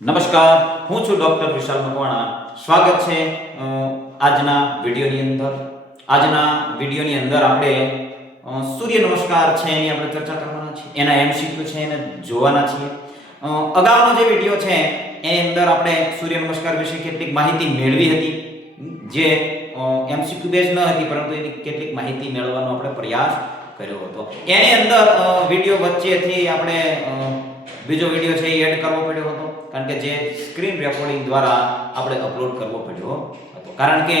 નમસ્કાર, હું છું ડોક્ટર વિશાલ મકવાણા. સ્વાગત છે આજના વિડીયોની અંદર આપણે સૂર્ય નમસ્કાર છે એની આપણે ચર્ચા કરવાના છીએ. એના એમસીક્યુ છે એને જોવાના છીએ. અગાઉનો જે વિડીયો છે એની અંદર આપણે સૂર્ય નમસ્કાર વિશે કેટલીક માહિતી મેળવી હતી, જે એમસીક્યુ બેઝ ન હતી, પરંતુ એની કેટલીક માહિતી મેળવવાનો આપણે પ્રયાસ કર્યો હતો. એની અંદર વિડીયો વચ્ચેથી આપણે બીજો વિડીયો છે એ એડ કરવો પડ્યો હતો, કારણ કે જે સ્ક્રીન રેકોર્ડિંગ દ્વારા આપણે અપલોડ કરવો પડ્યો હતો, કારણ કે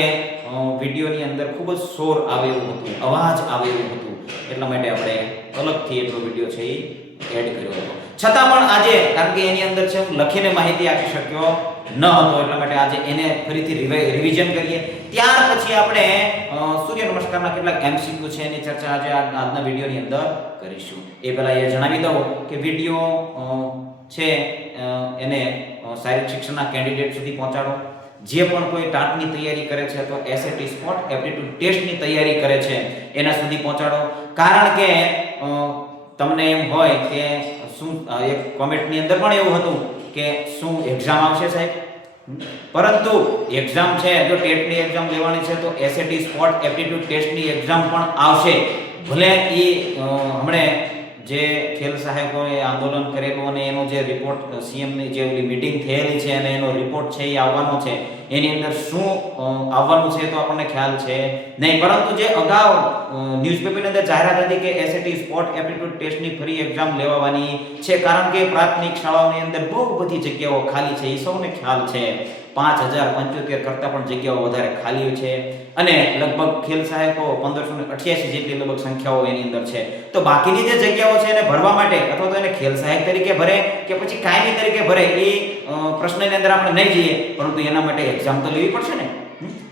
વિડીયોની અંદર ખૂબ જ શોર આવે એવું હતું, અવાજ આવે એવું હતું, એટલા માટે આપણે અલગથી એટલો વિડીયો છે એ એડ કર્યો હતો. છતાં પણ આજે, કારણ કે એની અંદર છે હું લખીને માહિતી આપી શક્યો ન હતો, એટલા માટે આજે એને ફરીથી રિવિઝન કરીએ. ત્યાર પછી આપણે સૂર્ય નમસ્કારના કેટલાક એમસીક્યુ છે એની ચર્ચા આજે આજના વિડીયોની અંદર કરીશું. એ પહેલા એ જણાવી દઉં કે વિડીયો છે એને શારીરિક શિક્ષણના કેન્ડિડેટ સુધી પહોંચાડો. જે પણ કોઈ ટાટની તૈયારી કરે છે અથવા એસએટી સ્પોટ એપ્ટિટ્યુડ ટેસ્ટની તૈયારી કરે છે એના સુધી પહોંચાડો. કારણ કે તમને એમ હોય કે શું, એક કોમેન્ટની અંદર પણ એવું હતું કે શું એક્ઝામ આવશે સાહેબ, પરંતુ એક્ઝામ છે, જો ટેટની એક્ઝામ લેવાની છે તો એસએટી સ્પોટ એપ્ટિટ્યુડ ટેસ્ટની એક્ઝામ પણ આવશે. ભલે એ હમણે જે ખેલ સહાયકોએ આંદોલન કરેલું અને એનો જે રિપોર્ટ સીએમની જે મીટિંગ થયેલી છે અને એનો રિપોર્ટ છે એ આવવાનો છે, એની અંદર શું આવવાનું છે તો આપણને ખ્યાલ છે નહીં. પરંતુ જે અગાઉ ન્યૂઝપેપરની અંદર જાહેરાત હતી કે એસએટી સ્પોટ એપ્ટિટ્યુડ ટેસ્ટની ફરી એક્ઝામ લેવાની છે, કારણ કે પ્રાથમિક શાળાઓની અંદર બહુ બધી જગ્યાઓ ખાલી છે, એ સૌને ખ્યાલ છે. 5075 કરતાં પણ જગ્યાઓ વધારે ખાલી છે અને લગભગ ખેલ સહાયકો 1588 જેટલી લગભગ સંખ્યાઓ એની અંદર છે. તો બાકીની જે જગ્યાઓ છે એને ભરવા માટે, અથવા તો એને ખેલ સહાયક તરીકે ભરે કે પછી કાયમી તરીકે ભરે, એ પ્રશ્નની અંદર આપણે નહીં જઈએ, પરંતુ એના માટે એક્ઝામ તો લેવી પડશે ને.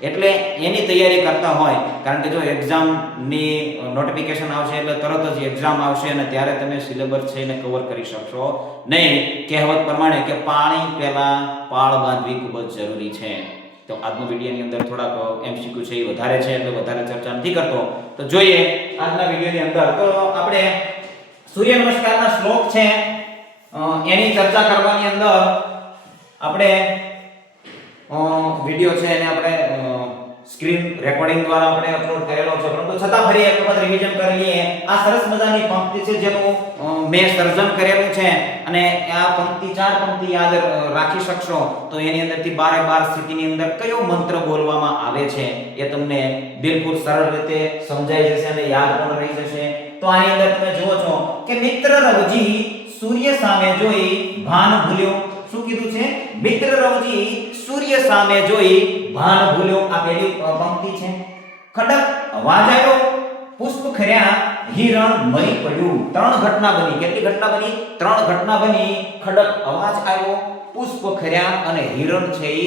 એટલે એની તૈયારી કરતા હોય, કારણ કે જો એક્ઝામની નોટિફિકેશન આવશે એટલે તરત જ એક્ઝામ આવશે અને ત્યારે તમે સિલેબસ છે એને કવર કરી શકશો નહીં. કહેવત પ્રમાણે કે પાણી પહેલા પાળ બાંધવી ખૂબ જ જરૂરી છે. તો આજનો વિડીયોની અંદર થોડાક એમસીક્યુ છે એ વધારે છે, એટલે વધારે ચર્ચા નથી કરતો. તો જોઈએ આજના વિડીયોની અંદર. તો આપણે સૂર્ય નમસ્કારના શ્લોક છે એની ચર્ચા કરવાની અંદર આપણે વિડીયો છે એને આપણે સ્ક્રીન રેકોર્ડિંગ દ્વારા આપણે અપલોડ કરેલો છે, પરંતુ છતાં ફરી એક વખત રિવિઝન કરી લઈએ. આ સરસ મજાની પંક્તિ છે જેનું મેં સર્જન કરેલું છે, અને આ પંક્તિ 4 પંક્તિ યાદ રાખી શકશો તો એની અંદરથી 12 સ્થિતિની અંદર કયો મંત્ર બોલવામાં આવે છે એ તમને બિલકુલ સરળ રીતે સમજાઈ જશે અને યાદ પણ રહી જશે. તો આની અંદર તમે જુઓ છો કે મિત્ર રવજી સૂર્ય સામે જોઈ ભાન ભૂલ્યો. શું કીધું છે? મિત્ર રવજી સૂર્ય સામે જોઈ ભાન ભૂલ્યો. આ પહેલી પંક્તિ છે. ખડક અવાજ આવ્યો, પુષ્પ ખર્યા, હિરણ મરી પડ્યું. 3 ઘટના બની. કેટલી ઘટના બની? 3 ઘટના બની. ખડક અવાજ આવ્યો, પુષ્પ ખર્યા અને હિરણ છે એ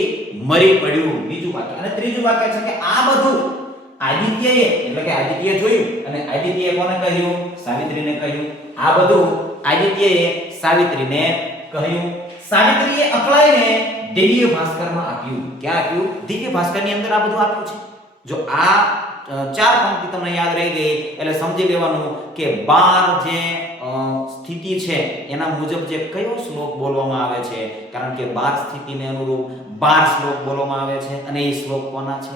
મરી પડ્યું. બીજું વાક્ય. અને ત્રીજું વાક્ય છે કે આ બધું આદિત્યએ, એટલે કે આદિત્યએ જોયું અને આદિત્યએ કોને કહ્યું? સાવિત્રીને કહ્યું. આ બધું આદિત્યએ સાવિત્રીને કહ્યું. સાવિત્રીએ અકળાઈને દિવ્ય ભાસ્કરમાં આપ્યું. ક્યાં આપ્યું? દિવ્ય ભાસ્કરની અંદર આ બધું આપ્યું છે. જો આ 4 પંક્તિ તમને યાદ રહી ગઈ એટલે સમજી લેવાનું કે 12 જે સ્થિતિ છે એના મુજબ જે કયો શ્લોક બોલવામાં આવે છે, કારણ કે 12 સ્થિતિને અનુરૂપ 12 શ્લોક બોલવામાં આવે છે, અને એ શ્લોક કોના છે?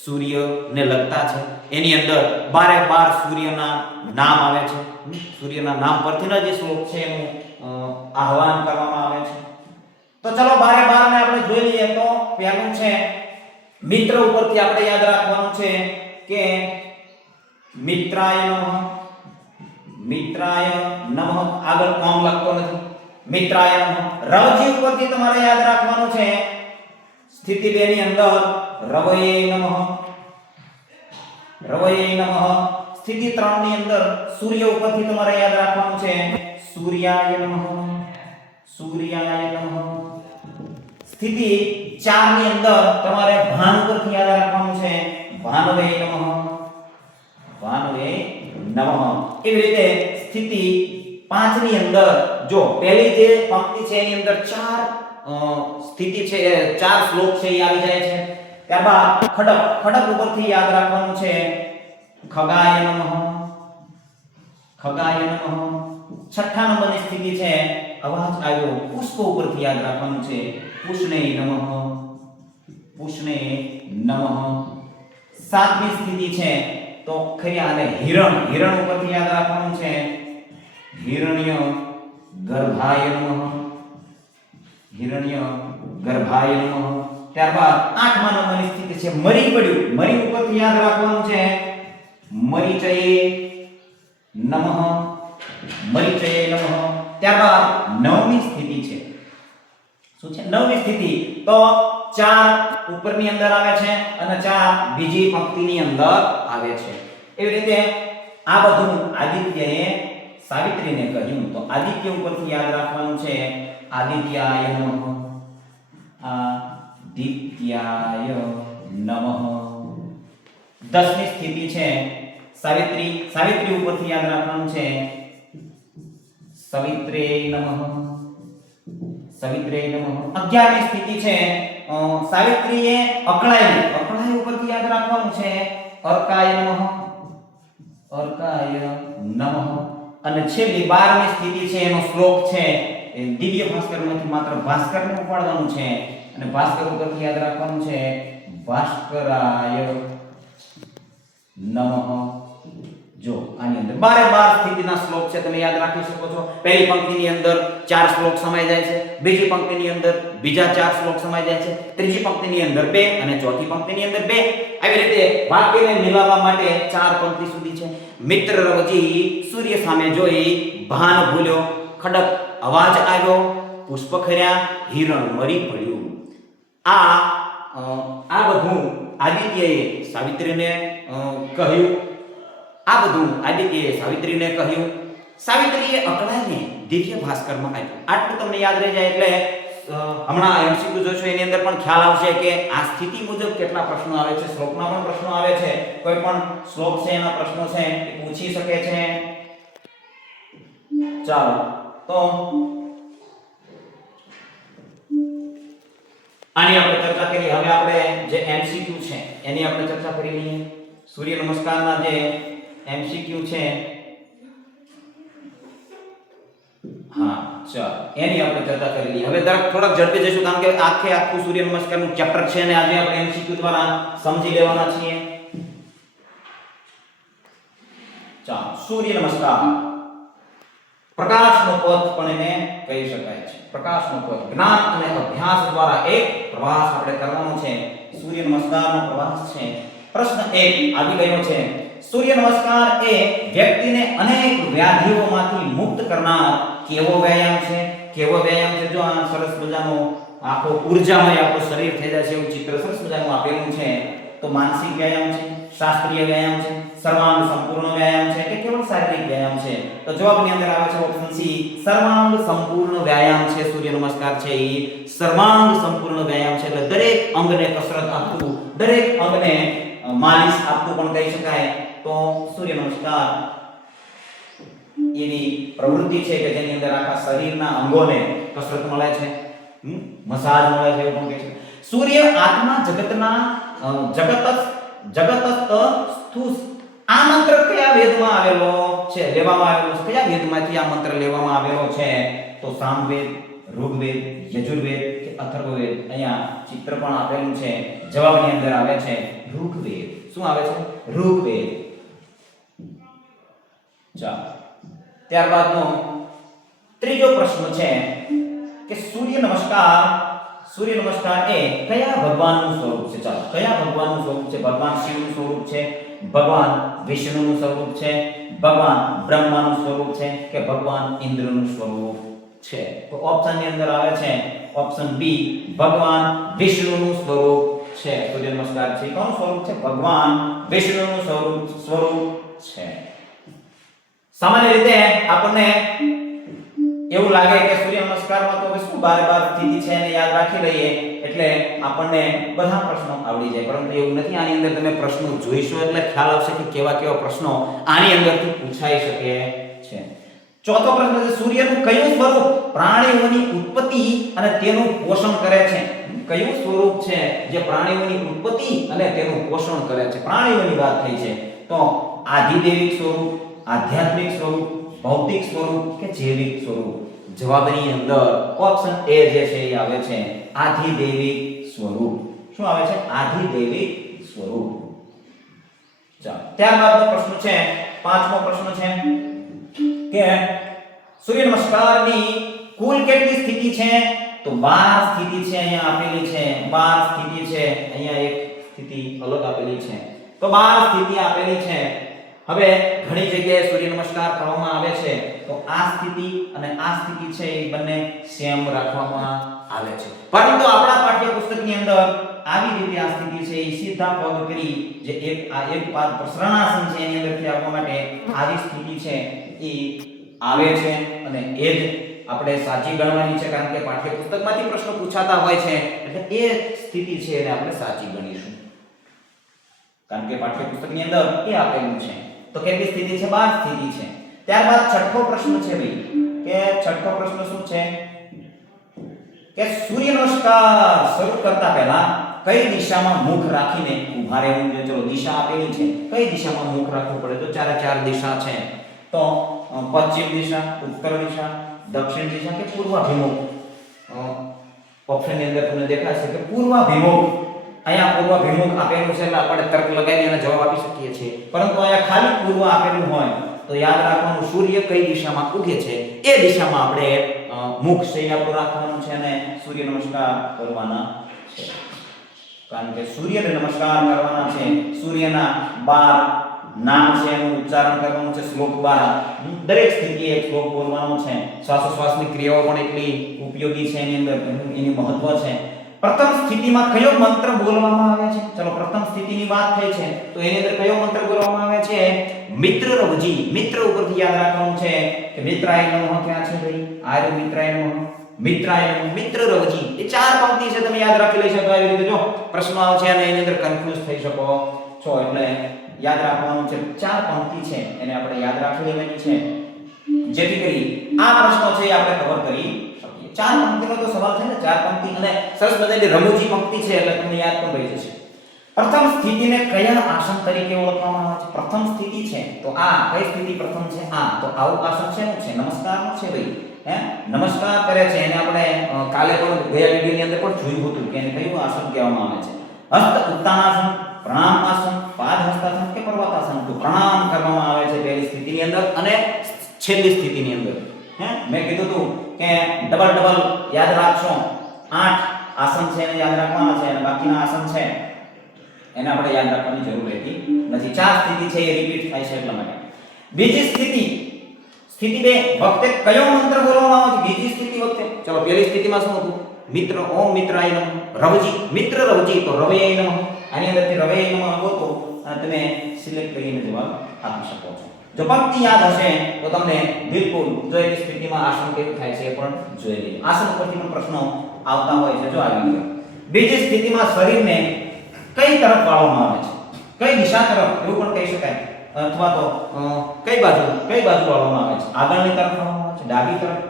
સૂર્યને લગતા છે. એની અંદર 12 સૂર્યના નામ આવે છે. સૂર્યના નામ પરથી જે શ્લોક છે એનું આહવાન કરવામાં આવે છે. તો ચલો 12 ને આપણે જોઈ લઈએ. તો પહેલું છે મિત્ર ઉપરથી આપણે યાદ રાખવાનું છે કે મિત્રાય નમઃ. મિત્રાય નમઃ. આગળ નામ લખતો નથી. મિત્રાય નમઃ. રવજી ઉપરથી તમારે યાદ રાખવાનું છે સ્થિતિ 2 ની અંદર રવયે નમઃ. રવયે નમઃ. સ્થિતિ 3 ની અંદર સૂર્ય ઉપરથી તમારે યાદ રાખવાનું છે સૂર્યાય નમઃ. સૂર્યાય નમઃ. સ્થિતિ 4 ની અંદર તમારે ભાન ઉપરથી યાદ રાખવાનું છે ભાનવે નમઃ. ભાનવે નમઃ. એવી રીતે સ્થિતિ 5 ની અંદર જો પહેલી જે પંક્તિ છે એની અંદર 4 સ્થિતિ છે, 4 શ્લોક છે એ આવી જાય છે. ત્યારબાદ ખડક. ખડક ઉપરથી યાદ રાખવાનું છે ખગાય નમઃ. ખગાય નમઃ. છઠ્ઠા નંબરની સ્થિતિ છે અવાજ આવ્યો પુષ્પ ઉપરથી યાદ રાખવાનું છે પુષ્ણે નમઃ પુષ્ણે નમઃ. સાતમી સ્થિતિ છે તો ખરી અને હિરણ ઉપરથી યાદ રાખવાનું છે હિરણ્ય ગર્ભાય નમઃ હિરણ્ય ગર્ભાય નમઃ. ત્યારબાદ આઠમા નંબરની સ્થિતિ છે મરી પડ્યું મરી ઉપરથી યાદ રાખવાનું છે મરીચયે નમઃ મરીચયે નમઃ. ત્યારબાદ નવમી સ્થિતિ છે શું છે નવમી સ્થિતિ તો ચાર ઉપરની અંદર આવે છે અને ચાર બીજી પંક્તિની અંદર આવે છે. એવી રીતે આ બધું આદિત્યએ સાવિત્રીને કહ્યું તો આદિત્ય ઉપરથી યાદ રાખવાનું છે આદિત્યાય નમઃ આદિત્યાય નમઃ. દસમી સ્થિતિ છે સાવિત્રી ઉપરથી યાદ રાખવાનું છે સવિત્રે નમઃ સવિત્રે નમઃ. 11મી સ્થિતિ છે સાવિત્રીએ અકળાય ઉપરથી યાદ રાખવાનું છે અર્કાય નમઃ અર્કાય નમઃ. અને છેલ્લી 12મી સ્થિતિ છે એનો શ્લોક છે એ દિવ્ય ભાસ્કરમાંથી માત્ર ભાસ્કરને ઉપાડવાનું છે અને ભાસ્કર ઉપરથી યાદ રાખવાનું છે ભાસ્કરાય નમઃ. જો આની અંદર 12 સ્થિતિના શ્લોક છે તમે યાદ રાખી શકો છો. પહેલી પંક્તિની અંદર 4 શ્લોક સમાઈ જાય છે, બીજી પંક્તિની અંદર બીજા 4 શ્લોક સમાઈ જાય છે, ત્રીજી પંક્તિની અંદર 2 અને ચોથી પંક્તિની અંદર 2. આવી રીતે વાક્યને મિલાવવા માટે 4 પંક્તિ સુધી છે. મિત્ર રવજી સૂર્ય સામે જોઈ ભાન ભૂલ્યો ખડક અવાજ આવ્યો પુષ્પ ખર્યા હિરણ મરી પડ્યું. આ બધું આદિત્યએ સાવિત્રીને કહ્યું. આ બધું આદિત્યએ સાવિત્રીને કહ્યું. સાવિત્રીએ અકળાઈને દિવ્ય ભાસ્કરમાં આપ્યું. આટલું તમને યાદ રહી જાય એટલે હમણાં એમસીક્યુ જોશો એની અંદર પણ ખ્યાલ આવશે કે આ સ્થિતિ મુજબ કેટલા પ્રશ્નો આવે છે. શ્લોકના પણ પ્રશ્નો આવે છે, કોઈ પણ શ્લોક છે એના પ્રશ્નો છે એ પૂછી શકે છે. ચાલો તો આની આપણે ચર્ચા કરી. હવે આપણે જે એમસીક્યુ છે એની આપણે ચર્ચા કરી લઈએ. સૂર્ય નમસ્કારના જે એમસીક્યુ છે હા ચાલો એની આપણે ચર્ચા કરી લઈએ. હવે થોડાક ઝડપી જઈશું કારણ કે આખું સૂર્ય નમસ્કારનું ચેપ્ટર છે અને આજે આપણે એમસીક્યુ દ્વારા સમજી લેવાના છીએ. ચાલો સૂર્ય નમસ્કાર પ્રકાશનો પથ પણ એને કહી શકાય છે. પ્રકાશનો પથ જ્ઞાન અને અભ્યાસ દ્વારા એક પ્રવાસ આપણે કરવાનો છે. સૂર્ય નમસ્કારનો પ્રવાસ છે. પ્રશ્ન 1 આવી ગયો છે. સૂર્ય નમસ્કાર એ વ્યક્તિને અનેક વ્યાધિઓમાંથી મુક્ત કરનાર કેવો વ્યાયામ છે? કેવો વ્યાયામ છે? જો આ સરસ મજાનો આખો ઊર્જામય આપણું શરીર થઈ જાય છે એવું ચિત્ર સરસ મજાનું આપેલું છે. તો માનસિક વ્યાયામ છે, શાસ્ત્રીય વ્યાયામ છે, સર્વાંગ સંપૂર્ણ વ્યાયામ છે કે કેવળ શારીરિક વ્યાયામ છે? તો જવાબની અંદર આવે છે ઓપ્શન સી સર્વાંગ સંપૂર્ણ વ્યાયામ છે. સૂર્ય નમસ્કાર છે એ સર્વાંગ સંપૂર્ણ વ્યાયામ છે. એટલે દરેક અંગને કસરત આપવું, દરેક અંગને માલિશ આપવું પણ કહી શકાય. તો સૂર્ય નમસ્કાર એવી પ્રવૃત્તિ છે કે જેની અંદર આખા શરીરના અંગોને કસરત મળે છે, મસાજ મળે છે એવું પણ કહે છે. સૂર્ય આત્મા જગતના જગતસ્થ આ મંત્ર કયા વેદમાં આવેલો છે? લેવામાં આવેલો છે કયા વેદમાંથી આ મંત્ર લેવામાં આવેલો છે? તો સામવેદ, ઋગ્વેદ, યજુર્વેદ કે અથર્વવેદ? અહીંયા ચિત્ર પણ આપેલું છે. જવાબની અંદર આવે છે ઋગ્વેદ. શું આવે છે? ઋગ્વેદ. ચાલો ત્યારબાદનો ત્રીજો પ્રશ્ન છે કે સૂર્ય નમસ્કાર એ કયા ભગવાનનું સ્વરૂપ છે? ચાલો કયા ભગવાનનું સ્વરૂપ છે? ભગવાન શિવનું સ્વરૂપ છે, ભગવાન વિષ્ણુનું સ્વરૂપ છે, ભગવાન બ્રહ્માનું સ્વરૂપ છે કે ભગવાન ઇન્દ્રનું સ્વરૂપ છે? તો ઓપ્શનની અંદર આવે છે ઓપ્શન બી ભગવાન વિષ્ણુનું સ્વરૂપ છે. સૂર્ય નમસ્કાર છે કોનું સ્વરૂપ છે? ભગવાન વિષ્ણુનું સ્વરૂપ છે. સામાન્ય રીતે આપણને એવું લાગે કે સૂર્ય નમસ્કારમાં તો હવે શું બાર સ્થિતિ છે એને યાદ રાખી લઈએ એટલે આપણને બધા પ્રશ્નો આવડી જાય, પરંતુ એવું નથી. આની અંદર તમે પ્રશ્નો જોઈશો એટલે ખ્યાલ આવશે કે કેવા પ્રશ્નો આની અંદરથી પૂછાઈ શકે છે. ચોથો પ્રશ્ન છે સૂર્યનું કયું સ્વરૂપ પ્રાણીઓની ઉત્પત્તિ અને તેનું પોષણ કરે છે? કયું સ્વરૂપ છે જે પ્રાણીઓની ઉત્પત્તિ અને તેનું પોષણ કરે છે? પ્રાણીઓની વાત થઈ છે તો આધિદૈવિક સ્વરૂપ, આધ્યાત્મિક સ્વરૂપ, ભૌતિક સ્વરૂપ કે જૈવિક સ્વરૂપ? જવાબની અંદર ઓપ્શન એ જે છે એ આવે છે આધિદૈવિક સ્વરૂપ. શું આવે છે? આધિદૈવિક સ્વરૂપ. ચાલો ત્યારબાદનો પ્રશ્ન છે, પાંચમો પ્રશ્ન છે કે સૂર્ય નમસ્કારની કુલ કેટલી સ્થિતિ છે? તો 12 સ્થિતિ છે, અહીંયા આપેલી છે 12 સ્થિતિ છે, અહીંયા એક સ્થિતિ અલગ આપેલી છે, તો 12 સ્થિતિ આપેલી છે. હવે ઘણી જગ્યાએ સૂર્ય નમસ્કાર કરવામાં આવે છે તો આ સ્થિતિ અને આ સ્થિતિ છે એ બંને સેમ રાખવામાં આવે છે, પરંતુ આપણા પાઠ્યપુસ્તકની અંદર આવી રીતે આ સ્થિતિ છે એ સીધા પગ કરી જે એક પાદ પ્રસરણાસન છે એની અંદરથી આવવા માટે આવી સ્થિતિ છે એ આવે છે અને એ જ આપણે સાચી ગણવાની છે, કારણ કે પાઠ્યપુસ્તકમાંથી પ્રશ્નો પૂછાતા હોય છે એટલે એ સ્થિતિ છે એને આપણે સાચી ગણીશું, કારણ કે પાઠ્યપુસ્તકની અંદર એ આપેલું છે. તો કેટલી સ્થિતિ છે? 12 સ્થિતિ છે. ત્યારબાદ છઠ્ઠો પ્રશ્ન છે ભાઈ, કે છઠ્ઠો પ્રશ્ન શું છે કે સૂર્ય નમસ્કાર શરૂ કરતા પહેલા કઈ દિશામાં મુખ રાખીને ઊભા રહેવું જોઈએ? ચલો દિશા આપેલી છે, કઈ દિશામાં મુખ રાખવું પડે? તો ચાર દિશા છે, તો પશ્ચિમ દિશા, ઉત્તર દિશા, દક્ષિણ દિશા કે પૂર્વાભિમુખ? ઓપ્શનની અંદર તમને દેખાશે કે પૂર્વાભિમુખ. અહીંયા પૂર્વાભિમુખ આપેલું છે એટલે આપણે તર્ક લગાવી અને જવાબ આપી શકીએ છીએ, પરંતુ અહીંયા ખાલી પૂર્વ આપેલું હોય તો યાદ રાખવાનું સૂર્ય કઈ દિશામાં ઉગે છે એ દિશામાં આપણે મુખ છે આપણું રાખવાનું છે અને સૂર્ય નમસ્કાર કરવાના છે, કારણ કે સૂર્ય નમસ્કાર કરવાના છે. સૂર્યના 12 નામ છે એનું ઉચ્ચારણ કરવાનું છે શ્લોક દ્વારા, દરેક સ્થિતિએ એક શ્લોક બોલવાનો છે. શ્વાસોશ્વાસની ક્રિયાઓ પણ એટલી ઉપયોગી છે એની અંદર, એની મહત્વ છે. પ્રથમ સ્થિતિમાં કયો મંત્ર બોલવામાં આવે છે? ચલો પ્રથમ સ્થિતિની વાત થઈ છે તો એની અંદર કયો મંત્ર બોલવામાં આવે છે? મિત્ર રવજી. મિત્ર ઉપરથી યાદ રાખવાનું છે કે મિત્રાય નમઃ ક્યાં છે ભાઈ? આર્ય મિત્રાય નમઃ, મિત્રાય નમઃ, મિત્ર રવજી. એ ચાર પંક્તિ છે, તમે યાદ રાખી લઈ શકો. આવી રીતે જો પ્રશ્ન આવશે અને એની અંદર કન્ફ્યુઝ થઈ શકો છો એટલે યાદ રાખવાનું છે. ચાર પંક્તિ છે એને આપણે યાદ રાખી લેવાની છે, જેથી કરી આ પ્રશ્નો છે એ આપણે કવર કરી શકીએ. ચાર પંક્તિનો તો સવાલ છે ને, ચાર પંક્તિ અને સરસ મજાની રમૂજી પંક્તિ છે એટલે તમને યાદ પણ રહી જશે. પ્રથમ સ્થિતિને કયા આસન તરીકે ઓળખવામાં આવે છે? પ્રથમ સ્થિતિ છે તો આ કઈ સ્થિતિ પ્રથમ છે? આ તો આવું આસન શેનું છે? નમસ્કારનું છે ભાઈ. નમસ્કાર કરે છે એને આપણે કાલે પણ ગયા વિડિયોની અંદર પણ જોયું હતું કે એને કયું આસન કહેવામાં આવે છે? હસ્ત ઉત્તાનાસન, પ્રણામ આસન, પાદ હસ્તાસન કે પર્વતાસન? તો પ્રણામ કરવામાં આવે છે પહેલી સ્થિતિની અંદર અને છેલ્લી સ્થિતિની અંદર. મેં કીધું હતું કે ડબલ યાદ રાખશો. 8 આસન છે એને યાદ રાખવાના છે અને બાકીના આસન છે એને આપણે યાદ રાખવાની જરૂર રહેતી નથી. ચાર સ્થિતિ છે એ રિપીટ થાય છે એટલા માટે. બીજી સ્થિતિ 2 વખતે કયો મંત્ર બોલવામાં આવે છે? બીજી સ્થિતિ વખતે ચલો પહેલી સ્થિતિમાં શું હતું? મિત્ર, ઓમ મિત્રાય નમઃ, રવજી, મિત્ર રવજી, તો રવૈયાય નમઃ. આની અંદરથી રવૈયાય નમઃ ગોતો અને તમે સિલેક્ટ કરીને જવાબ આપી શકો છો. જો પંક્તિ યાદ હશે તો તમને બિલકુલ જોયેલી સ્થિતિમાં આસન કેવું થાય છે એ પણ જોઈ લઈએ. આસન પરથી પણ પ્રશ્નો આવતા હોય છે. જો આવી ગયો બીજી સ્થિતિમાં શરીરને કઈ તરફ વાળવામાં આવે છે? કઈ દિશા તરફ એવું પણ કહી શકાય, અથવા તો કઈ બાજુ વાળવામાં આવે છે? આગળની તરફ વાળવામાં આવે છે, ડાબી તરફ,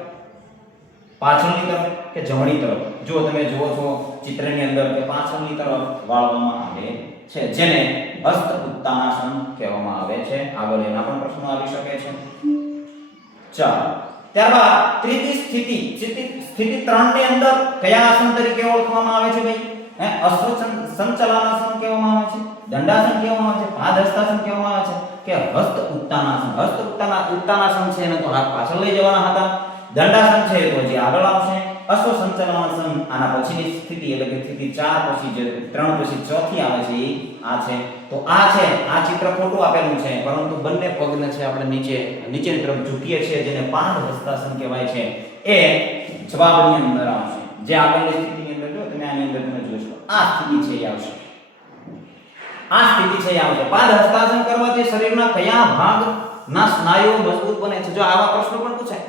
પાછળની તરફ કે જમણી તરફ? જો તમે જુઓ છો ચિત્રની અંદર કે પાછળની તરફ વાળવામાં આવે છે, જેને હસ્ત ઉત્તાનાસન કહેવામાં આવે છે. આગળ એના પણ પ્રશ્નો આવી શકે છે. ચાલો ત્યારબાદ ત્રીજી સ્થિતિ 3 ની અંદર કયા આસન તરીકે ઓળખવામાં આવે છે ભાઈ? અશ્વ સંચલનાસન કહેવામાં આવે છે, દંડાસન કહેવામાં આવે છે, પાદ હસ્તાસન કહેવામાં આવે છે કે હસ્ત ઉત્તાનાસન? હસ્ત ઉત્તાનાસન છે એને તો હાથ પાછળ લઈ જવાના હતા. દંડાસન છે તો જે આગળ આવશે. અશ્વ સંચલનાસન આના પછીની સ્થિતિ એટલે કે સ્થિતિ 4 પછી જે 3 પછી ચોથી આવે છે એ આ છે. તો આ છે, આ ચિત્ર ખોટું આપેલું છે, પરંતુ બંને પગને છે આપણે નીચેની તરફ ઝૂકીએ છીએ, જેને પાદ હસ્તાસન કહેવાય છે. એ જવાબની અંદર આવશે. જે આગળની સ્થિતિની અંદર જો તમે આની અંદર તમે જોશો આ સ્થિતિ છે એ આવશે. આ સ્થિતિ છે એ આવશે. પાદ હસ્તાસન કરવાથી શરીરના કયા ભાગના સ્નાયુઓ મજબૂત બને છે? જો આવા પ્રશ્નો પણ પૂછાય.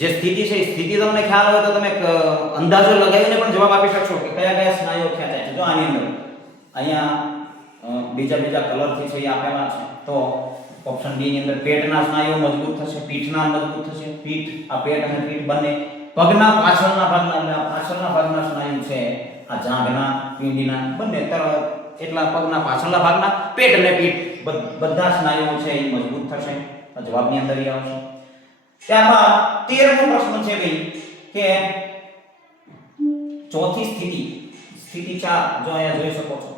જે સ્થિતિ છે એ સ્થિતિ તમને ખ્યાલ હોય તો તમે અંદાજો લગાવીને પણ જવાબ આપી શકશો કે કયા સ્નાયુઓ ખેંચાય છે. જો આની અંદર અહીંયા બીજા કલરથી છે એ આપેલા છે. તો ઓપ્શન બી ની અંદર પેટના સ્નાયુઓ મજબૂત થશે, પીઠના મજબૂત થશે. પીઠ, આ પેટ અને પીઠ બંને. પગના પાછળના ભાગના સ્નાયુ છે આ જાંઘના, પીંડીના બંને એટલા પગના પાછળના ભાગના, પેટ અને પીઠ બધા સ્નાયુઓ છે એ મજબૂત થશે. જવાબની અંદર એ આવશે. ત્યારબાદ 13મો પ્રશ્ન છે ભાઈ કે ચોથી સ્થિતિ 4 જો અહીંયા જોઈ શકો છો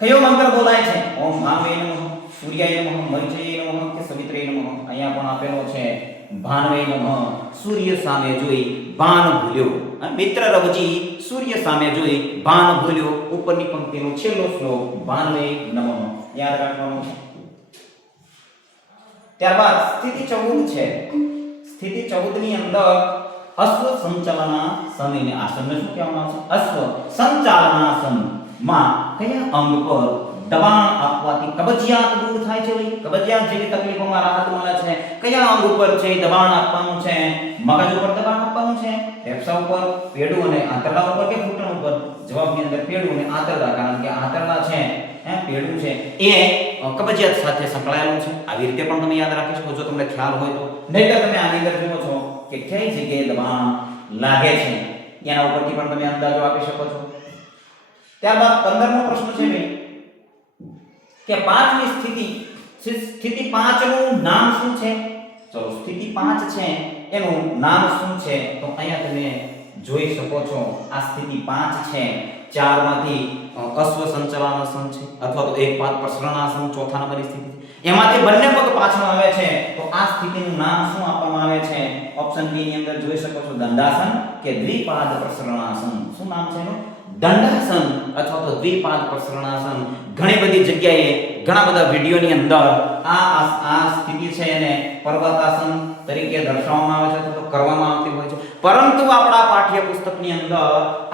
કયો મંત્ર બોલાય છે ઓમ ભાવે નમઃ સૂર્યાય નમઃ મરીચય નમઃ કે સવિત્રય નમઃ અહીંયા પણ આપેલો છે ભાનવે નમઃ સૂર્ય સામે જોઈ બાણ ભૂલ્યો મિત્ર રવજી સૂર્ય સામે જોઈ બાણ ભૂલ્યો ઉપરની પંક્તિનો છેલ્લો શ્લોક ભાનવે નમઃ યાદ રાખવાનું છે ત્યારબાદ સ્થિતિ 14 છે સ્થિતિ 14 ની અંદર અશ્વ સંચાલનાસન ને આસનને શું કહેવામાં આવે છે અશ્વ સંચાલનાસન માં કયા અંગ પર દબાણ આપવાથી કબજિયાત દૂર થાય છે ભાઈ કબજિયાત જેવી તકલીફોમાં રાહત મળે છે કયા અંગ ઉપર છે દબાણ આપવાનું છે મગજ ઉપર દબાણ આપવાનું છે ફેફસા ઉપર પેડું અને આંતરડા ઉપર કે ઘૂંટણ ઉપર જવાબની અંદર પેડું અને આંતરડા કારણ કે આંતરડા છે પેડું છે એ કબજિયાત સાથે સંકળાયેલું છે આવી રીતે પણ તમે યાદ રાખી શકો જો તમને ખ્યાલ હોય તો નહીંતર તમે આની અંદર જુઓ છો કે કઈ જગ્યાએ દબાણ લાગે છે એના ઉપરથી પણ તમે અંદાજો આપી શકો છો ત્યારબાદ 15મો પ્રશ્ન છે ભાઈ કે પાંચમી સ્થિતિ 5 નું નામ શું છે ચલો સ્થિતિ 5 છે એનું નામ શું છે તો અહીંયા તમે જોઈ શકો છો આ સ્થિતિ 5 છે ચાર માંથી અશ્વ સંચાલનાસન છે અથવા તો એક પાદ પ્રસરણાસન ચોથા નંબરની સ્થિતિ છે એમાંથી બંને પગ પાછળ આવે છે તો આ સ્થિતિનું નામ શું આપવામાં આવે છે ઓપ્શન બી ની અંદર જોઈ શકો છો દંડાસન કે દ્વિપાદ પ્રસરણાસન શું નામ છે એનું દંડાસન અથવા તો દ્વિપાદ પ્રસરણાસન ઘણી બધી જગ્યાએ ઘણા બધા વિડિયોની અંદર આ સ્થિતિ છે એને પર્વતાસન તરીકે દર્શાવવામાં આવે છે તો કરવામાં આવતી હોય છે પરંતુ આપણા પાઠ્ય પુસ્તકની અંદર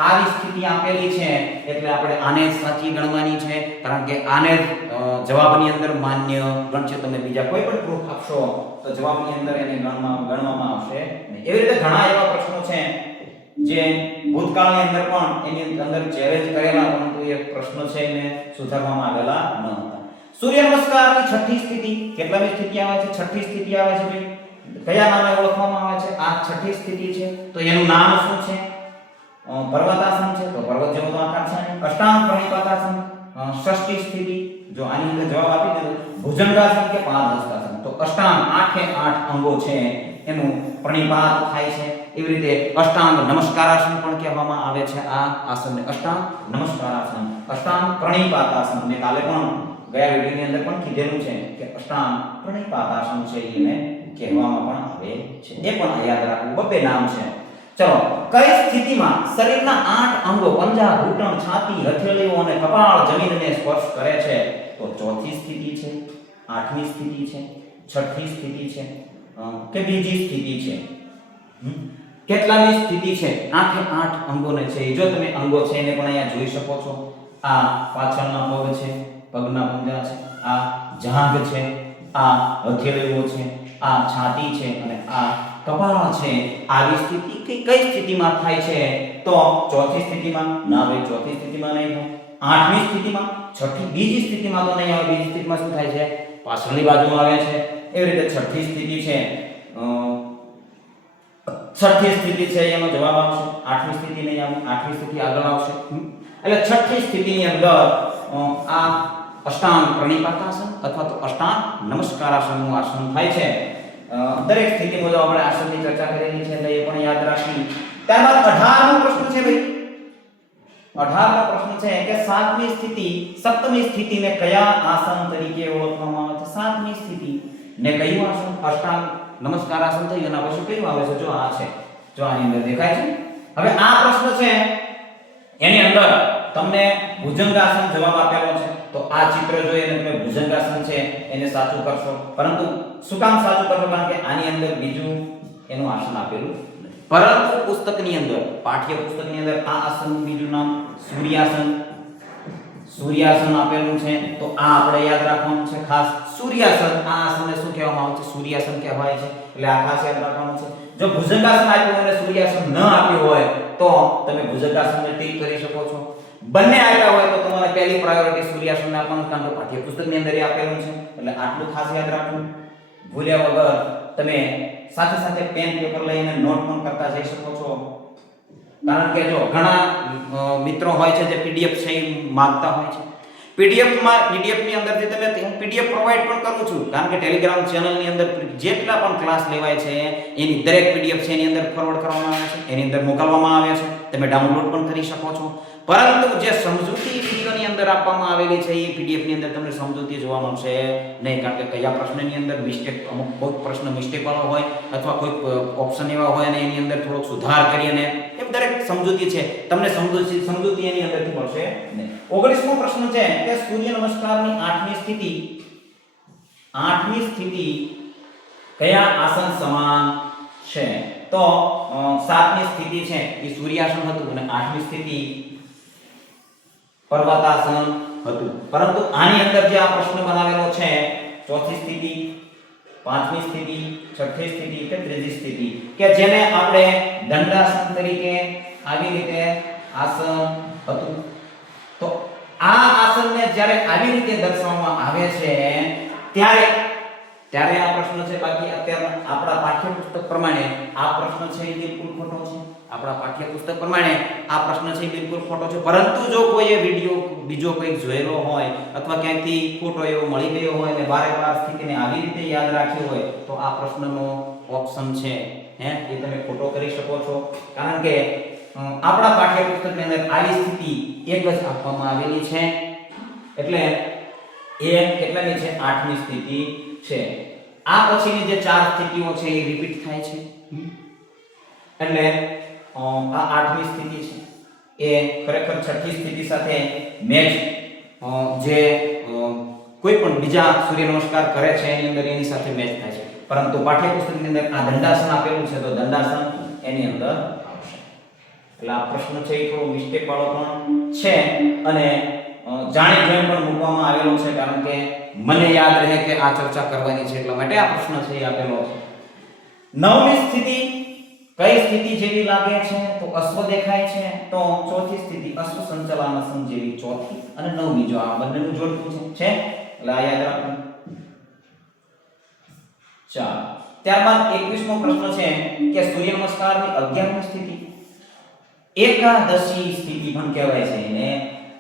આવી સ્થિતિ આપેલી છે એટલે આપણે આને સાચી ગણવાની છે કારણ કે આને જવાબની અંદર માન્ય ગણશે તમે બીજા કોઈ પણ પ્રૂફ આપશો તો જવાબની અંદર એને ગણવામાં આવશે એવી રીતે ઘણા એવા પ્રશ્નો છે જે ભૂતકાળની અંદર પણ એની અંદર ચેલેન્જ કરેલા પરંતુ એ પ્રશ્નો છે એને સુધારવામાં આવેલા ન હતા સૂર્ય નમસ્કારની છઠ્ઠી સ્થિતિ કેટલામી સ્થિતિ આવે છે છઠ્ઠી સ્થિતિ આવે છે ભાઈ કયા નામે ઓળખવામાં આવે છે આ છઠ્ઠી સ્થિતિ છે તો એનું નામ શું છે પર્વતાસન છે તો પર્વત જેવો તો આકાર છે અષ્ટાંગ પ્રણિપાતાસન ષષ્ઠી સ્થિતિ જો આની અંદર જવાબ આપી દીધો ભુજંગાસન કે પાદહસ્તાસન તો અષ્ટાંગ 8 અંગો છે એનું પ્રણિપાત થાય છે એવી રીતે અષ્ટાંગ નમસ્કારાસન પણ કહેવામાં આવે છે આ આસનને અષ્ટાંગ નમસ્કારાસન અષ્ટાંગ પ્રણિપાતાસન ને કાલે પણ ગયા વિડિયોની અંદર પણ કીધેલું છે કે અષ્ટાંગ પ્રણિપાતાસન છે એને કહેવામાં પણ આવે છે એ પણ યાદ રાખવું બબે નામ છે ચલો કઈ સ્થિતિમાં શરીરના 8 અંગો પંજા ઘૂંટણ છાતી હથેળીઓ અને કપાળ જમીનને સ્પર્શ કરે છે તો ચોથી સ્થિતિ છે આઠમી સ્થિતિ છે છઠ્ઠી સ્થિતિ છે કે બીજી સ્થિતિ છે કેટલામી સ્થિતિ છે 8 અંગોને છે જો તમે અંગો છે એને પણ અહીંયા જોઈ શકો છો આ પાછળના પગ છે પગના પંજા છે આ જાંઘ છે આ હથેળીઓ છે આ છાતી છે અને આ કપાળ છે આવી સ્થિતિ કઈ સ્થિતિમાં થાય છે તો ચોથી સ્થિતિમાં ના ભાઈ ચોથી સ્થિતિમાં નહીં થાય આઠમી સ્થિતિમાં છઠ્ઠી બીજી સ્થિતિમાં તો નહીં આવે બીજી સ્થિતિમાં શું થાય છે પાછળની બાજુમાં આવે છે એવી રીતે છઠ્ઠી સ્થિતિ છે છઠ્ઠી સ્થિતિ છે એનો જવાબ આવશે આઠમી સ્થિતિ નહીં આવે આઠમી સ્થિતિ આગળ આવશે એટલે છઠ્ઠી સ્થિતિની અંદર આ અષ્ટાંગ પ્રણિપાતાસન અથવા તો અષ્ટાંગ નમસ્કારાસનનું આસન થાય છે દરેક સ્થિતિ મુજબ આપણે આસનની ચર્ચા કરેલી છે એટલે એ પણ યાદ રાખી ત્યારબાદ 18મો પ્રશ્ન છે ભાઈ 18મો પ્રશ્ન છે કે સાતમી સ્થિતિ સપ્તમી સ્થિતિને કયા આસન તરીકે ઓળખવામાં આવે છે સાતમી સ્થિતિ ને કયું આસન અષ્ટાંગ નમસ્કારાસન થઈ એના પછી કયું આવે છે જો આ છે જો આની અંદર દેખાય છે હવે આ પ્રશ્ન છે એની અંદર તમને ભુજંગાસન જવાબ આપેલો છે તો આ ચિત્ર જોઈને તમે ભુજંગાસન છે એને સાચું કરશો પરંતુ શું કામ સાચું કરશો કારણ કે આની અંદર બીજું એનું આસન આપેલું પરંતુ પુસ્તકની અંદર પાઠ્ય પુસ્તકની અંદર આ આસનનું બીજું નામ સૂર્યાસન આપેલું છે તો આ આપણે યાદ રાખવાનું છે ખાસ સૂર્યાસન આ આસનને શું કહેવામાં આવે છે સૂર્યાસન કહેવાય છે એટલે આ ખાસ યાદ રાખવાનું છે જો ભુજંગાસન આપ્યું અને સૂર્યાસન ન આપ્યું હોય તો તમે ભુજંગાસનને ટીક કરી શકો છો બંને આપ્યા હોય તો તમારે પહેલી પ્રાયોરિટી સૂર્યાસનને આપવાનું કારણ કે પાઠ્ય પુસ્તકની અંદર એ આપેલું છે એટલે આટલું ખાસ યાદ રાખવું ભૂલ્યા વગર તમે સાથે સાથે પેન પેપર લઈને નોટ પણ કરતા જઈ શકો છો કારણ કે જો ઘણા મિત્રો હોય છે જે પીડીએફ છે એ માંગતા હોય છે પીડીએફ ની અંદરથી તમે હું પીડીએફ પ્રોવાઈડ પણ કરું છું, કારણ કે ટેલિગ્રામ ચેનલ ની અંદર જેટલા પણ ક્લાસ લેવાય છે એની દરેક પીડીએફ છે એની અંદર ફોરવર્ડ કરવામાં આવે છે, એની અંદર મોકલવામાં આવે છે, તમે ડાઉનલોડ પણ કરી શકો છો. પરંતુ જે સમજૂતી વિડિયોની અંદર આપવામાં આવેલી છે એ પીડીએફ ની અંદર તમને સમજૂતી જોવા મળશે નહીં, કારણ કે કયા પ્રશ્નની અંદર મિસ્ટેક, અમુક કોઈ પ્રશ્ન મિસ્ટેક વાળો હોય અથવા કોઈ ઓપ્શન એવા હોય અને એની અંદર થોડોક સુધાર કરી અને એમ દરેક સમજૂતી છે તમને સમજૂતી એની અંદરથી મળશે નહીં. 19મો પ્રશ્ન છે કે સૂર્ય નમસ્કારની 8મી સ્થિતિ કયા આસન સમાન છે? તો 7મી સ્થિતિ છે એ સૂર્યાસન હતું અને 8મી સ્થિતિ પર્વતાસન હતું. પરંતુ આની અંદર જે આ પ્રશ્ન બનાવેલો છે, ચોથી સ્થિતિ, 5મી સ્થિતિ, 6ઠ્ઠી સ્થિતિ કે 3જી સ્થિતિ, કે જેને આપણે દંડાસન તરીકે આવી રીતે આસન હતું, તો આ આસનને જ્યારે આવી રીતે દર્શાવવામાં આવે છે ત્યારે આ પ્રશ્ન છે. બાકી અત્યારે આપણા પાઠ્યપુસ્તક પ્રમાણે આ પ્રશ્ન છે એ બિલકુલ ખોટો છે. આપણા પાઠ્યપુસ્તક પ્રમાણે આ પ્રશ્ન છે એ બિલકુલ ખોટો છે. પરંતુ જો કોઈએ વિડિયો બીજો કંઈક જોયેલો હોય અથવા ક્યાંકથી ખોટો એવો મળી ગયો હોય અને વારંવાર સ્થિતિને આવી રીતે યાદ રાખ્યો હોય તો આ પ્રશ્નનો ઓપ્શન છે એ તમે ખોટો કરી શકો છો, કારણ કે આપણા પાઠ્યપુસ્તકની અંદર આવી સ્થિતિ એક જ આપવામાં આવેલી છે. એટલે એ કેટલાની છે? 8મી સ્થિતિ છે. આ પછીની જે 4 સ્થિતિઓ છે એ રિપીટ થાય છે. એટલે આ 8મી સ્થિતિ છે એ ખરેખર 6ઠ્ઠી સ્થિતિ સાથે મેચ જે કોઈ પણ બીજા સૂર્ય નમસ્કાર કરે છે એની અંદર એની સાથે મેચ થાય છે. પરંતુ પાઠ્યપુસ્તકની અંદર આ દંડાસન આપેલું છે તો દંડાસન એની અંદર આવશે. એટલે આ પ્રશ્ન છે એ થોડો મિસ્ટેક વાળો પણ છે અને જાણી જોઈને પણ મૂકવામાં આવેલો છે, કારણ કે મને યાદ રહે કે આ ચર્ચા કરવાની છે એટલા માટે આ પ્રશ્ન છે એ આપેલો છે. 9મી સ્થિતિ કઈ સ્થિતિ જેવી લાગે છે? તો અશ્વ દેખાય છે. તો ચોથી સ્થિતિ અશ્વ સંચલનાસન જેવી ચોથી અને 9મી, જો આ બંનેનું જોડકું છે એટલે આ યાદ રાખો. ચાલો, ત્યારબાદ 21મો પ્રશ્ન છે કે સૂર્ય નમસ્કારની 11મી સ્થિતિ એકાદશી સ્થિતિ પણ કહેવાય છે એને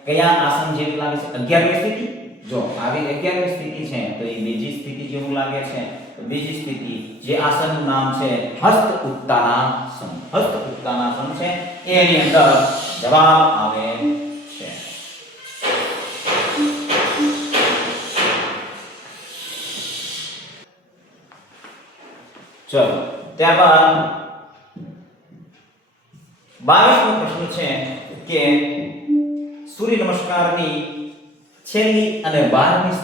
કયા આસન જેવી લાગે છે? 11મી સ્થિતિ. જો આવી 11મી સ્થિતિ છે તો એ બીજી સ્થિતિ જેવું લાગે છે. તો બીજી સ્થિતિ જે આસનનું નામ છે હસ્ત ઉત્તાનાસન. હસ્ત ઉત્તાનાસન છે એની અંદર જવાબ આવે છે. ચલો, ત્યારબાદ 22મો પ્રશ્ન છે કે સૂર્ય નમસ્કારની છેલ્લી અને 12મી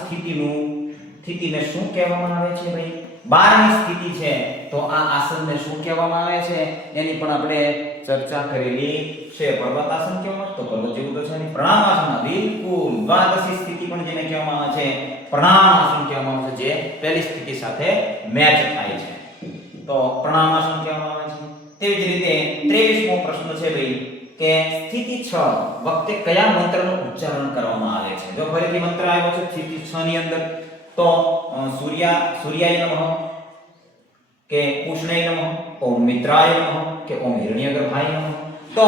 સ્થિતિને શું કહેવામાં આવે છે? ભાઈ 12મી સ્થિતિ છે તો આ આસનને શું કહેવામાં આવે છે એની પણ આપણે ચર્ચા કરેલી છે. પર્વતાસન કહેવામાં તો પર્વત જેવું તો છે ને. પ્રણામાસન, બિલકુલ. દ્વાદશી સ્થિતિ પણ જેને કહેવામાં આવે છે પ્રણામાસન કહેવામાં આવે છે, જે પહેલી સ્થિતિ સાથે મેચ થાય છે તો પ્રણામાસન કહેવામાં આવે છે. તેવી જ રીતે 23મો પ્રશ્ન છે ભાઈ કે સ્થિતિ 6 વખતે કયા મંત્રનું ઉચ્ચારણ કરવામાં આવે છે? જો ફરીથી મંત્ર આવ્યો છે સ્થિતિ 6 ની અંદર તો સૂર્યાય નમઃ કે ઉષ્ણય નમઃ, ઓમ મિત્રાય નમઃ કે ઓમ હિરણ્યગર્ભાય નમઃ. તો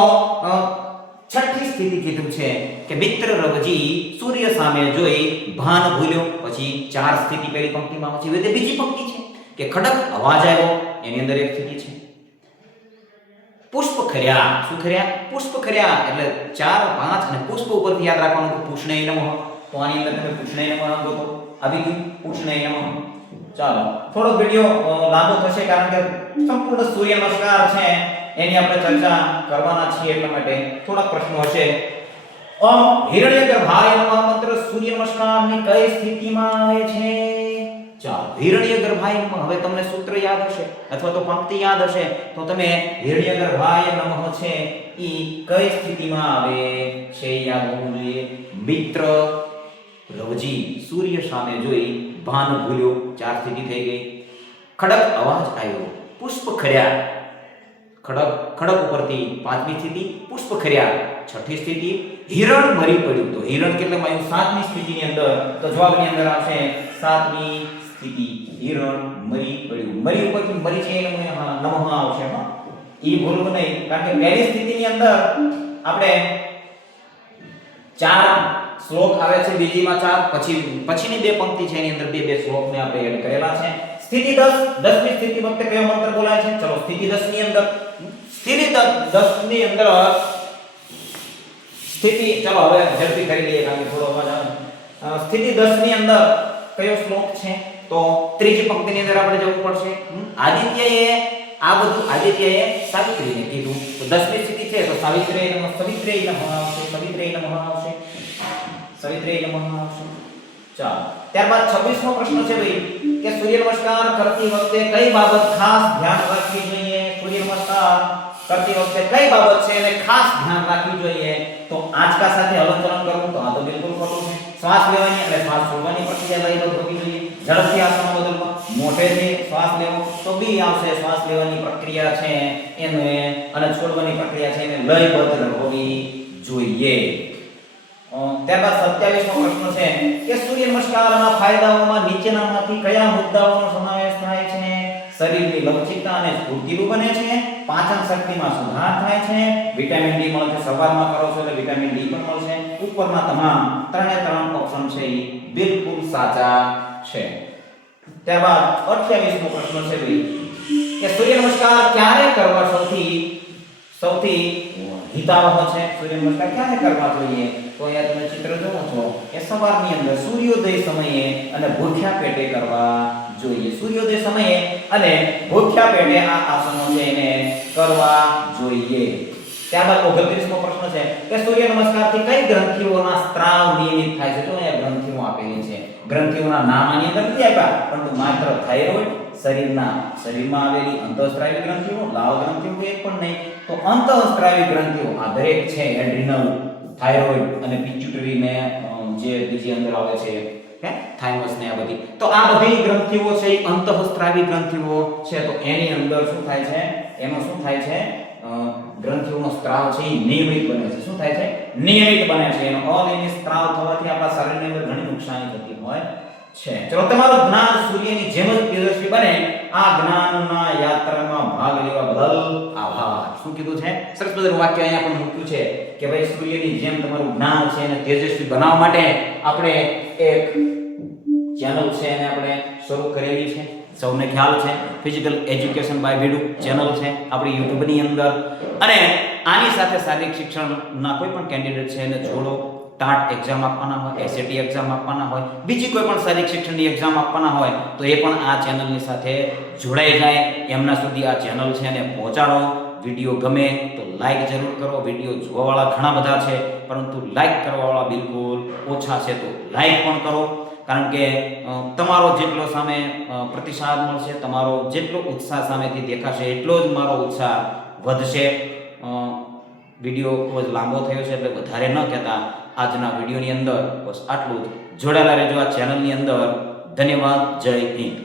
છઠ્ઠી સ્થિતિ કીધું છે કે મિત્ર રવજી સૂર્ય સામે જોઈ ભાન ભૂલ્યો. પછી 4 સ્થિતિ પહેલી પંક્તિમાં છે, હવે તે બીજી પંક્તિ છે કે ખડક અવાજ આવ્યો એની અંદર એક સ્થિતિ છે. પુષ્પ ખર્યા, શું ખર્યા? પુષ્પ ખર્યા. એટલે 4, 5 અને પુષ્પ ઉપરથી યાદ રાખવાનું કે પુષ્ણય નમઃ. તો આની અંદર તમે પુષ્ણય નમઃ ગોતો. આવી ગયું પુષ્ણય નમઃ. ચાલો, થોડો વિડિયો લાંબો થશે કારણ કે સંપૂર્ણ સૂર્ય નમસ્કાર છે એની આપણે ચર્ચા કરવાના છીએ એટલા માટે થોડા પ્રશ્નો હશે. ઓમ હિરણ્યગર્ભાય નમઃ મંત્ર સૂર્ય નમસ્કારની કઈ સ્થિતિમાં આવે છે? ચાલો, હિરણ્યગર્ભાય નમઃ. હવે તમને સૂત્ર યાદ હશે અથવા તો પંક્તિ યાદ હશે તો તમે હિરણ્યગર્ભાય નમઃ છે ઈ કઈ સ્થિતિમાં આવે છે યાદ હોવું જોઈએ. મિત્ર રવજી સૂર્ય સામે જોઈ ભાન ભૂલ્યો, 4 સ્થિતિ થઈ ગઈ. ખડક અવાજ આવ્યો, પુષ્પ ખર્યા. ખડક ઉપરથી 5મી સ્થિતિ, પુષ્પ ખર્યા 6ઠ્ઠી સ્થિતિ. હિરણ મરી પડ્યું, તો હિરણ કેટલામાં આવ્યું? 7મી સ્થિતિની અંદર. તો જવાબની અંદર આવશે 7મી સ્થિતિ. હિરણ મરી પડ્યું. મરી ઉપરથી મરી છે નમઃ આવશે. હા, ઈ ભૂલવું નહીં, કારણ કે પહેલી સ્થિતિની અંદર આપણે 4 શ્લોક આવે છે બીજીમાં 4, પછીની બે પંક્તિ છે એની અંદર બે શ્લોકને આપણે એડ કરેલા છે. સ્થિતિ 10, 10મી સ્થિતિ વખતે કયો મંત્ર બોલાય છે? ચલો સ્થિતિ 10 ની અંદર સ્થિતિ ચલો હવે ઝડપી કરી લઈએ કારણ કે થોડો અવાજ આવે. સ્થિતિ 10 ની અંદર કયો શ્લોક છે? તો ત્રીજી પંક્તિની અંદર આપણે જવું પડશે. આદિત્યએ આ બધું આદિત્યએ સાવિત્રીને કીધું. તો 10મી સ્થિતિ છે તો સાવિત્રી નમઃ આવશે. ચાલો ત્યારબાદ 26મો પ્રશ્ન છે ભાઈ કે સૂર્ય નમસ્કાર કરતી વખતે કઈ બાબત ખાસ ધ્યાન રાખવી જોઈએ? સૂર્ય નમસ્કાર કરતી વખતે કઈ બાબત છે એને ખાસ ધ્યાન રાખવી જોઈએ? તો આંચકા સાથે હલનચલન કરવું તો આ તો બિલકુલ ખોટું છે. શ્વાસ લેવાની અને શ્વાસ છોડવાની પ્રક્રિયા લયબદ્ધ હોવી જોઈએ. ઝડપથી આસન બદલવા, મોઢેથી શ્વાસ લેવો તો બી આવશે. શ્વાસ લેવાની પ્રક્રિયા છે એને અને છોડવાની પ્રક્રિયા છે એને લયબદ્ધ હોવી જોઈએ. ત્યારબાદ 27મો પ્રશ્ન છે કે સૂર્ય નમસ્કારના ફાયદાઓમાં નીચેનામાંથી કયા મુદ્દાઓનો સમાવેશ થાય છે? શરીરની લવચિકતા અને સ્ફૂર્તિલું બને છે, પાચન શક્તિમાં સુધાર થાય છે, વિટામિન ડી મળે છે. સવારમાં કરો છો એટલે વિટામિન ડી પણ મળશે. ઉપરના તમામ ત્રણ ઓપ્શન છે એ બિલકુલ સાચા છે. ત્યારબાદ 28મો પ્રશ્ન છે ભાઈ કે સૂર્ય નમસ્કાર ક્યારે કરવા સૌથી હિતાવહ છે? સૂર્ય નમસ્કાર ક્યારે કરવા જોઈએ? તો અહીંયા તમે ચિત્ર જોવો છો કે સવારની અંદર સૂર્યોદય સમયે અને ભૂખ્યા પેટે કરવા જોઈએ. સૂર્યોદય સમયે અને ભૂખ્યા પેટે આ આસનો છે એને કરવા જોઈએ. ત્યારબાદ 29મો પ્રશ્ન છે કે સૂર્ય નમસ્કારથી કઈ ગ્રંથિઓના સ્ત્રાવ નિયમિત થાય છે? જો અહીંયા ગ્રંથિઓ આપેલી છે. ગ્રંથિઓના નામ આની અંદર નથી આપ્યા પરંતુ માત્ર થાઇરોઇડ, શરીરમાં આવેલી અંતઃસ્ત્રાવી ગ્રંથિઓ, લાળ ગ્રંથિઓ એક પણ નહીં. તો અંતઃસ્ત્રાવી ગ્રંથિઓ આ દરેક છે એડ્રિનલ, થાઇરોઇડ અને પિટ્યુટરી ને જે બીજી અંદર આવે છે કે થાઇમસ ને આ બધી. તો આ બધી ગ્રંથિઓ છે એ અંતઃસ્ત્રાવી ગ્રંથિઓ છે. તો એની અંદર શું થાય છે? એમાં શું થાય છે? ગ્રંથિઓનો સ્ત્રાવ છે એ નિયમિત બને છે. શું થાય છે? નિયમિત બને છે. એનો અનિયમિત સ્ત્રાવ થવાથી આપણા શરીરની અંદર ઘણી નુકસાની થતી હોય છે. ચલો તમારું જ્ઞાન સૂર્યની જેમ જ તેજસ્વી બને આ જ્ઞાનના યાત્રામાં ભાગ લેવા બદલ આભાર. શું કીધું છે? સરસ મજાનું વાક્ય અહીંયા પણ મૂક્યું છે કે ભાઈ સૂર્યની જેમ તમારું જ્ઞાન છે એને તેજસ્વી બનાવવા માટે આપણે એક ચેનલ છે એને આપણે શરૂ કરેલી છે. સૌને ખ્યાલ છે ફિઝિકલ એજ્યુકેશન બાય બીડુ ચેનલ છે આપણી YouTube ની અંદર. અને આની સાથે શારીરિક શિક્ષણના કોઈ પણ કેન્ડિડેટ છે એને જોડો. ટાટ એક્ઝામ આપવાના હોય, SAT એક્ઝામ આપવાના હોય, બીજી કોઈ પણ શારીરિક શિક્ષણની એક્ઝામ આપવાના હોય તો એ પણ આ ચેનલની સાથે જોડાઈ જાય. એમના સુધી આ ચેનલ છે એને પહોંચાડો. વિડીયો ગમે તો લાઈક જરૂર કરો. વિડીયો જોવાવાળા ઘણા બધા છે પરંતુ લાઈક કરવાવાળા બિલકુલ ઓછા છે. તો લાઈક પણ કરો કારણ કે તમારો જેટલો સામે પ્રતિસાદ મળશે, તમારો જેટલો ઉત્સાહ સામેથી દેખાશે એટલો જ મારો ઉત્સાહ વધશે. વિડીયો ખૂબ જ લાંબો થયો છે એટલે વધારે ન કહેતા આજના વિડીયોની અંદર બસ આટલું જ. જોડાયેલા રહેજો આ ચેનલની અંદર. ધન્યવાદ. જય હિન્દ.